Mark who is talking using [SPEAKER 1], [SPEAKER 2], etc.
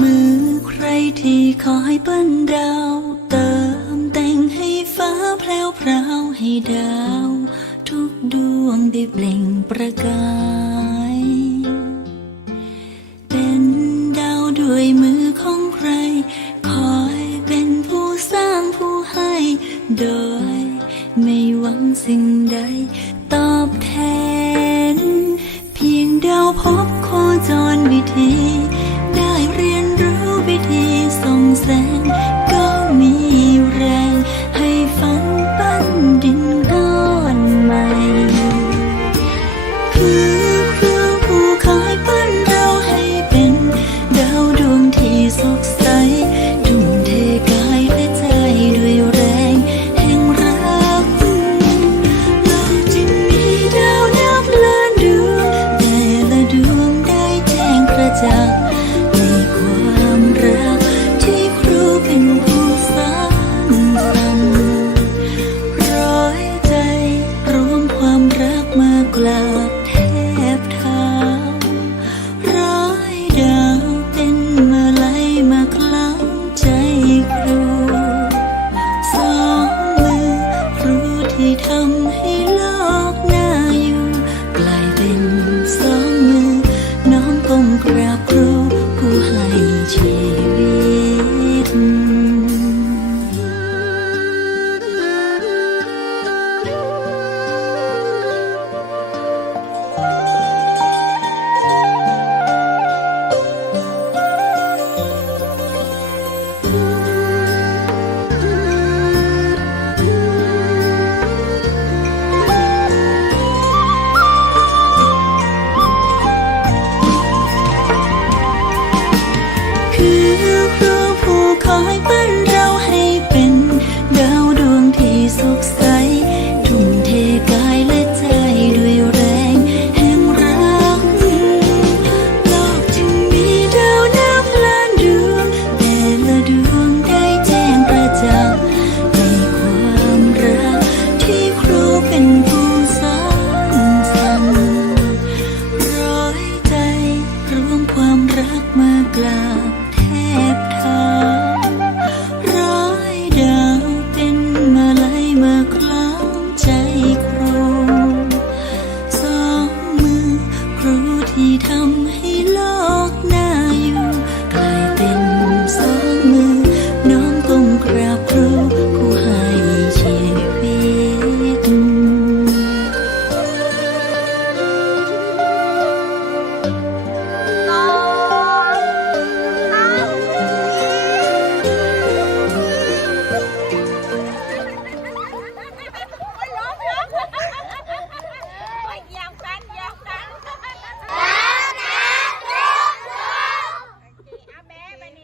[SPEAKER 1] มือใครที่คอยเปิ้นดาวเติมแต่งให้ฟ้าแพรวพราวให้ดาว ทุกดวงได้เปล่งประกาย เป็นดาวด้วยมือของใคร คอยเป็นผู้สร้างผู้ให้ โดยไม่หวังสิ่งใด พบโคจรวิถี 想